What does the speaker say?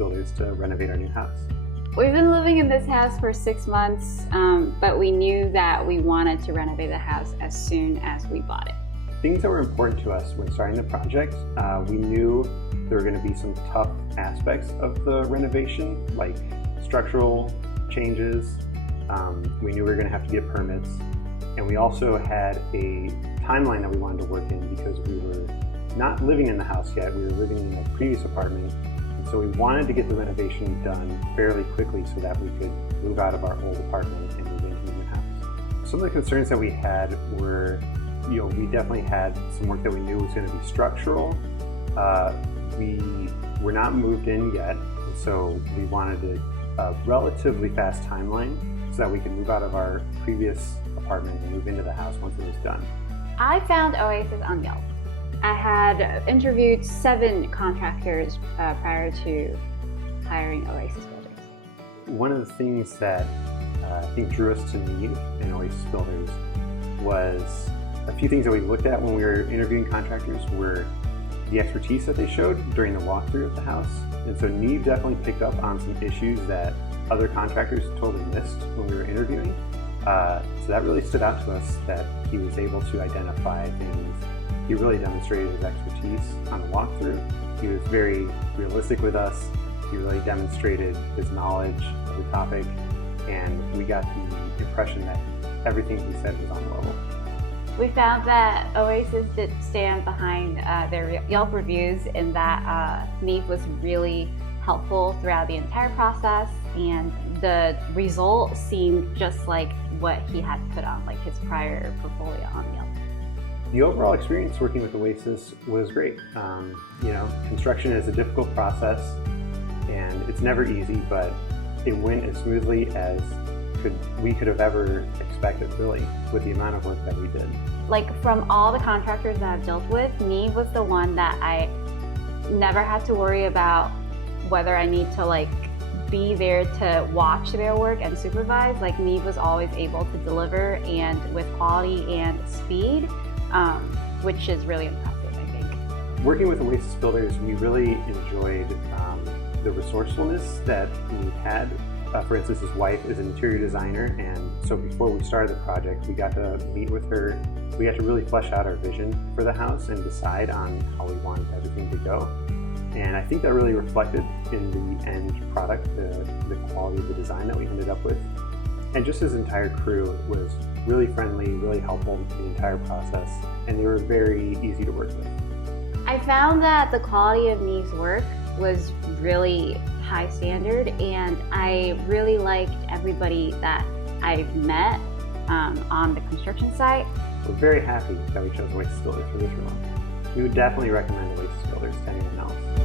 Builders to renovate our new house. We've been living in this house for 6 months, but we knew that we wanted to renovate the house as soon as we bought it. Things that were important to us when starting the project, we knew there were going to be some tough aspects of the renovation, like structural changes. We knew we were going to have to get permits, and we also had a timeline that we wanted to work in because we were not living in the house yet. We were living in a previous apartment, and so we wanted to get the renovation done fairly quickly so that we could move out of our old apartment and move into the new house. Some of the concerns that we had were, we definitely had some work that we knew was going to be structural. We were not moved in yet, so we wanted a relatively fast timeline so that we could move out of our previous apartment and move into the house once it was done. I found Oasis on Yelp. I had interviewed 7 contractors prior to hiring Oasis Builders. One of the things that I think drew us to Neve and Oasis Builders was a few things that we looked at when we were interviewing contractors were the expertise that they showed during the walkthrough of the house. And so Neve definitely picked up on some issues that other contractors totally missed when we were interviewing. So that really stood out to us that he was able to identify things. He really demonstrated his expertise on the walkthrough. He was very realistic with us. He really demonstrated his knowledge of the topic, and we got the impression that everything he said was on level. We found that Oasis did stand behind their Yelp reviews in that Neve was really helpful throughout the entire process, and the result seemed just like what he had put on, like his prior portfolio on Yelp. The overall experience working with Oasis was great. Construction is a difficult process, and it's never easy, but it went as smoothly as we could have ever expected, really, with the amount of work that we did. Like, from all the contractors that I've dealt with, Neve was the one that I never had to worry about whether I need to be there to watch their work and supervise. Like, Neve was always able to deliver, and with quality and speed, which is really impressive, I think. Working with Oasis Builders, we really enjoyed the resourcefulness that Neve had. For instance, his wife is an interior designer, and so before we started the project, we got to meet with her. We got to really flesh out our vision for the house and decide on how we wanted everything to go. And I think that really reflected in the end product, the quality of the design that we ended up with. And just his entire crew was really friendly, really helpful in the entire process, and they were very easy to work with. I found that the quality of Neve's work was really high standard, and I really liked everybody that I've met on the construction site. We're very happy that we chose Oasis Builders for this remodeling. We would definitely recommend Oasis Builders to anyone else.